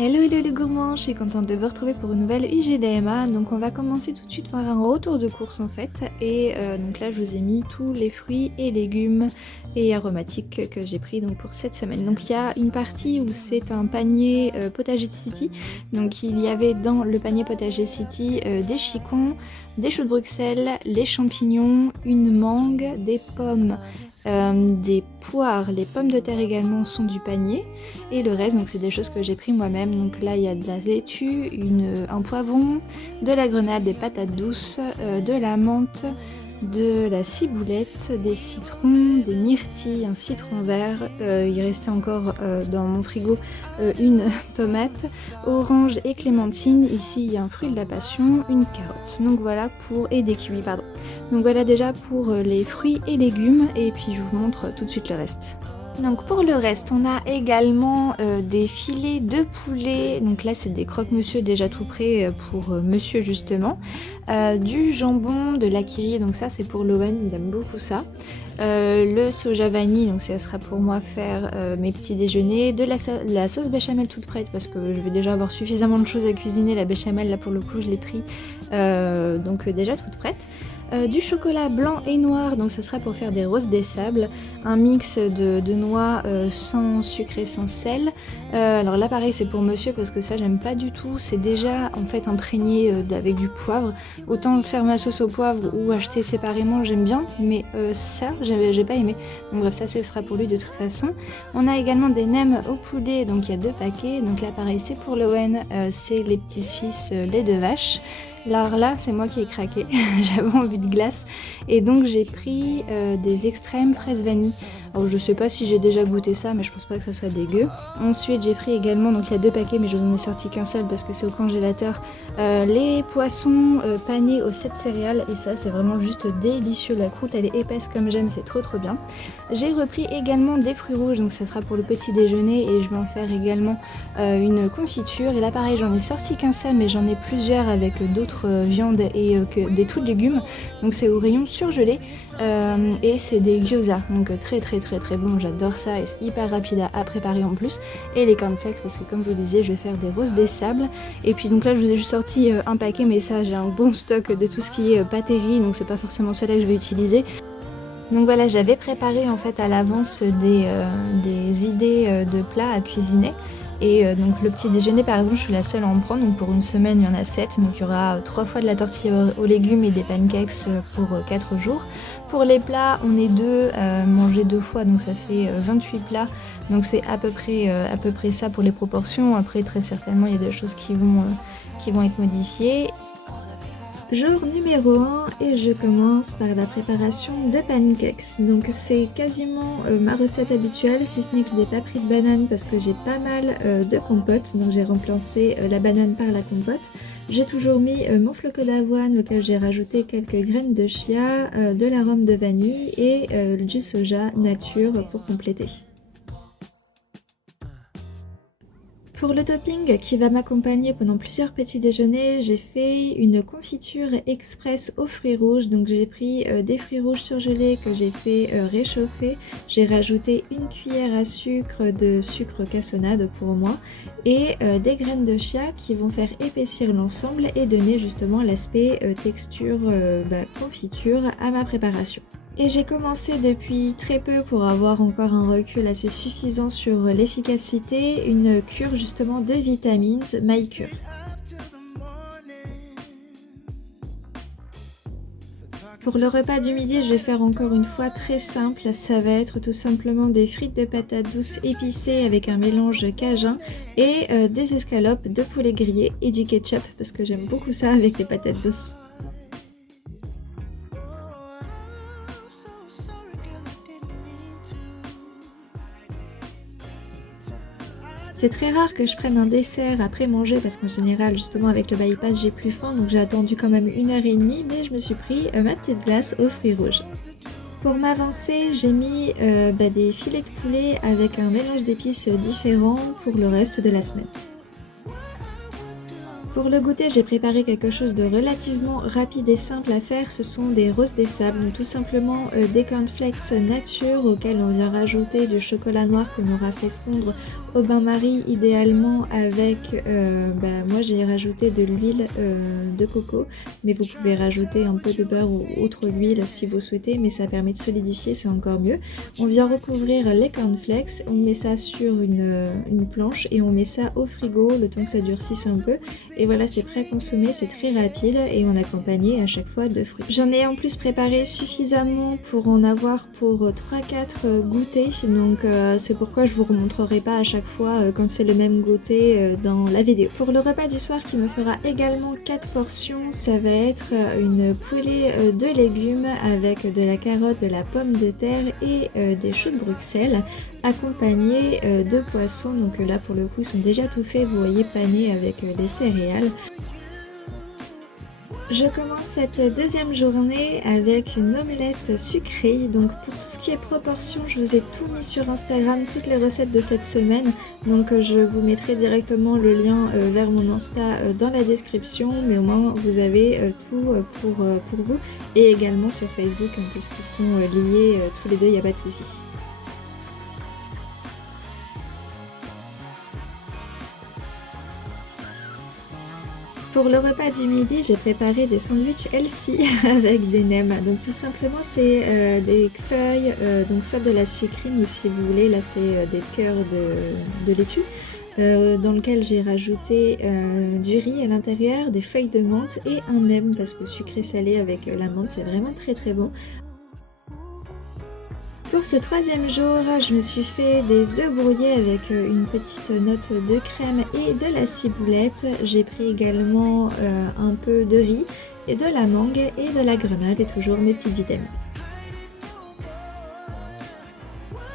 Hello hello les gourmands, je suis contente de vous retrouver pour une nouvelle IGDMA. Donc on va commencer tout de suite par un retour de course en fait. Et donc là je vous ai mis tous les fruits et légumes et aromatiques que j'ai pris donc pour cette semaine. Donc il y a une partie où c'est un panier potager city. Donc il y avait dans le panier potager city des chicons, des choux de Bruxelles, les champignons, une mangue, des pommes, des poires, les pommes de terre également sont du panier. Et le reste, donc c'est des choses que j'ai pris moi-même. Donc là, il y a de la laitue, un poivron, de la grenade, des patates douces, de la menthe, de la ciboulette, des citrons, des myrtilles, un citron vert. Il restait encore dans mon frigo une tomate, orange et clémentine. Ici, il y a un fruit de la passion, une carotte. Donc voilà et des kiwis, pardon. Donc voilà déjà pour les fruits et légumes. Et puis je vous montre tout de suite le reste. Donc pour le reste, on a également des filets de poulet, donc là c'est des croque-monsieur déjà tout prêts pour monsieur justement, du jambon, de l'akiri, donc ça c'est pour Lowen, il aime beaucoup ça, le soja vanille, donc ça sera pour moi faire mes petits déjeuners, de la sauce béchamel toute prête parce que je vais déjà avoir suffisamment de choses à cuisiner, la béchamel là pour le coup je l'ai pris, donc déjà toute prête. Du chocolat blanc et noir, donc ça sera pour faire des roses des sables, un mix de noix sans sucre et sans sel. Alors là pareil c'est pour monsieur parce que ça j'aime pas du tout, c'est déjà en fait imprégné avec du poivre. Autant faire ma sauce au poivre ou acheter séparément j'aime bien, mais ça j'ai pas aimé. Donc bref, ça ce sera pour lui de toute façon. On a également des nems au poulet, donc il y a 2 paquets, donc là pareil c'est pour Lowen, c'est les petits fils lait de vache. Alors là, c'est moi qui ai craqué, j'avais envie de glace et donc j'ai pris des extrêmes fraises vanille. Alors je sais pas si j'ai déjà goûté ça, mais je pense pas que ça soit dégueu. Ensuite j'ai pris également, donc il y a 2 paquets mais je vous en ai sorti qu'un seul parce que c'est au congélateur, les poissons panés aux 7 céréales et ça c'est vraiment juste délicieux, la croûte elle est épaisse comme j'aime, c'est trop bien. J'ai repris également des fruits rouges, donc ça sera pour le petit déjeuner et je vais en faire également une confiture et là pareil j'en ai sorti qu'un seul mais j'en ai plusieurs avec d'autres viandes et des tout de légumes, donc c'est au rayon surgelé et c'est des gyoza, donc très bon, j'adore ça et c'est hyper rapide à préparer en plus, et les cornflakes parce que comme je vous disais je vais faire des roses des sables. Et puis donc là je vous ai juste sorti un paquet, mais ça j'ai un bon stock de tout ce qui est pâtérie, donc c'est pas forcément cela que je vais utiliser. Donc voilà, j'avais préparé en fait à l'avance des idées de plats à cuisiner. Et donc le petit déjeuner par exemple je suis la seule à en prendre, donc pour une semaine il y en a 7, donc il y aura 3 fois de la tortille aux légumes et des pancakes pour 4 jours. Pour les plats on est 2 à manger 2 fois, donc ça fait 28 plats, donc c'est à peu près ça pour les proportions. Après très certainement il y a des choses qui vont être modifiées. Jour numéro 1 et je commence par la préparation de pancakes. Donc c'est quasiment ma recette habituelle, si ce n'est que je n'ai pas pris de banane parce que j'ai pas mal de compote, donc j'ai remplacé la banane par la compote. J'ai toujours mis mon flocon d'avoine auquel j'ai rajouté quelques graines de chia, de l'arôme de vanille et du soja nature pour compléter. Pour le topping qui va m'accompagner pendant plusieurs petits déjeuners, j'ai fait une confiture express aux fruits rouges. Donc j'ai pris des fruits rouges surgelés que j'ai fait réchauffer. J'ai rajouté une cuillère à sucre de sucre cassonade pour moi et des graines de chia qui vont faire épaissir l'ensemble et donner justement l'aspect texture confiture à ma préparation. Et j'ai commencé depuis très peu pour avoir encore un recul assez suffisant sur l'efficacité, une cure justement de vitamines, MyCure. Pour le repas du midi, je vais faire encore une fois très simple, ça va être tout simplement des frites de patates douces épicées avec un mélange cajun et des escalopes de poulet grillé et du ketchup parce que j'aime beaucoup ça avec les patates douces. C'est très rare que je prenne un dessert après manger parce qu'en général justement avec le bypass j'ai plus faim, donc j'ai attendu quand même 1h30, mais je me suis pris ma petite glace aux fruits rouges. Pour m'avancer, j'ai mis des filets de poulet avec un mélange d'épices différents pour le reste de la semaine. Pour le goûter, j'ai préparé quelque chose de relativement rapide et simple à faire, ce sont des roses des sables, donc tout simplement des cornflakes nature auxquels on vient rajouter du chocolat noir qu'on aura fait fondre Au bain-marie idéalement avec, moi j'ai rajouté de l'huile de coco, mais vous pouvez rajouter un peu de beurre ou autre huile si vous souhaitez, mais ça permet de solidifier, c'est encore mieux. On vient recouvrir les cornflakes, on met ça sur une planche et on met ça au frigo le temps que ça durcisse un peu. Et voilà, c'est prêt à consommer, c'est très rapide et on accompagne à chaque fois de fruits. J'en ai en plus préparé suffisamment pour en avoir pour 3-4 goûters, donc c'est pourquoi je vous remontrerai pas à chaque fois quand c'est le même goûter dans la vidéo. Pour le repas du soir qui me fera également 4 portions, ça va être une poêlée de légumes avec de la carotte, de la pomme de terre et des choux de Bruxelles, accompagnés de poissons. Donc là pour le coup ils sont déjà tout faits, vous voyez, panés avec des céréales. Je commence cette deuxième journée avec une omelette sucrée. Donc pour tout ce qui est proportion, je vous ai tout mis sur Instagram, toutes les recettes de cette semaine. Donc je vous mettrai directement le lien vers mon Insta dans la description, mais au moins vous avez tout pour vous. Et également sur Facebook, puisqu'ils sont liés tous les deux, il n'y a pas de souci. Pour le repas du midi, j'ai préparé des sandwichs healthy avec des nems. Donc tout simplement, c'est des feuilles, donc soit de la sucrine ou si vous voulez, là c'est des cœurs de laitue, dans lequel j'ai rajouté du riz à l'intérieur, des feuilles de menthe et un nem parce que sucré salé avec la menthe, c'est vraiment très très bon. Pour ce troisième jour, je me suis fait des œufs brouillés avec une petite note de crème et de la ciboulette. J'ai pris également un peu de riz et de la mangue et de la grenade et toujours mes petites vitamines.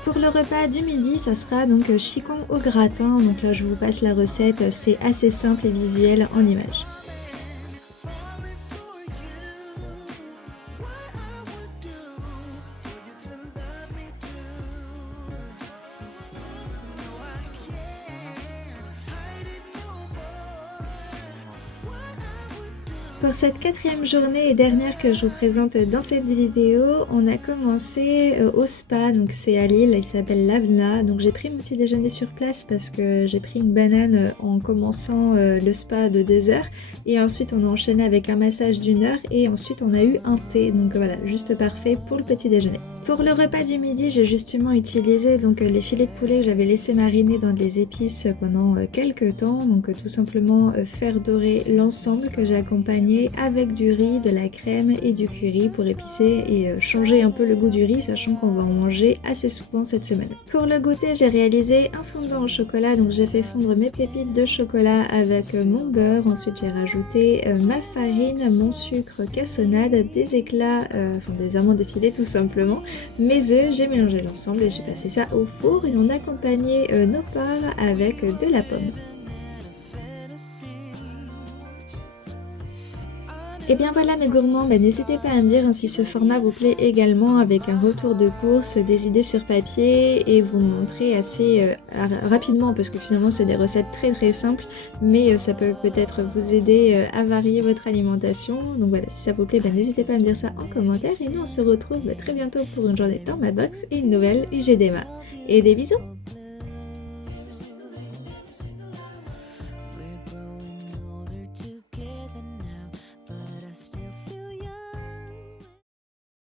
Pour le repas du midi, ça sera donc chicon au gratin. Donc là, je vous passe la recette, c'est assez simple et visuel en images. Pour cette quatrième journée et dernière que je vous présente dans cette vidéo, on a commencé au spa, donc c'est à Lille, il s'appelle l'Avna. Donc j'ai pris mon petit déjeuner sur place parce que j'ai pris une banane en commençant le spa de 2 heures et ensuite on a enchaîné avec un massage d'1 heure et ensuite on a eu un thé, donc voilà, juste parfait pour le petit déjeuner. Pour le repas du midi, j'ai justement utilisé donc les filets de poulet que j'avais laissé mariner dans des épices pendant quelques temps, donc tout simplement faire dorer l'ensemble que j'ai accompagné avec du riz, de la crème et du curry pour épicer et changer un peu le goût du riz, sachant qu'on va en manger assez souvent cette semaine. Pour le goûter, j'ai réalisé un fondant au chocolat, donc j'ai fait fondre mes pépites de chocolat avec mon beurre, ensuite j'ai rajouté ma farine, mon sucre cassonade, des éclats, des amandes effilées tout simplement, mes œufs, j'ai mélangé l'ensemble et j'ai passé ça au four et on accompagnait nos parts avec de la pomme. Et bien voilà mes gourmands, n'hésitez pas à me dire si ce format vous plaît également, avec un retour de course, des idées sur papier et vous montrer assez rapidement parce que finalement c'est des recettes très très simples, mais ça peut peut-être vous aider à varier votre alimentation. Donc voilà, si ça vous plaît, n'hésitez pas à me dire ça en commentaire et nous on se retrouve très bientôt pour une journée dans ma box et une nouvelle UGDMA. Et des bisous!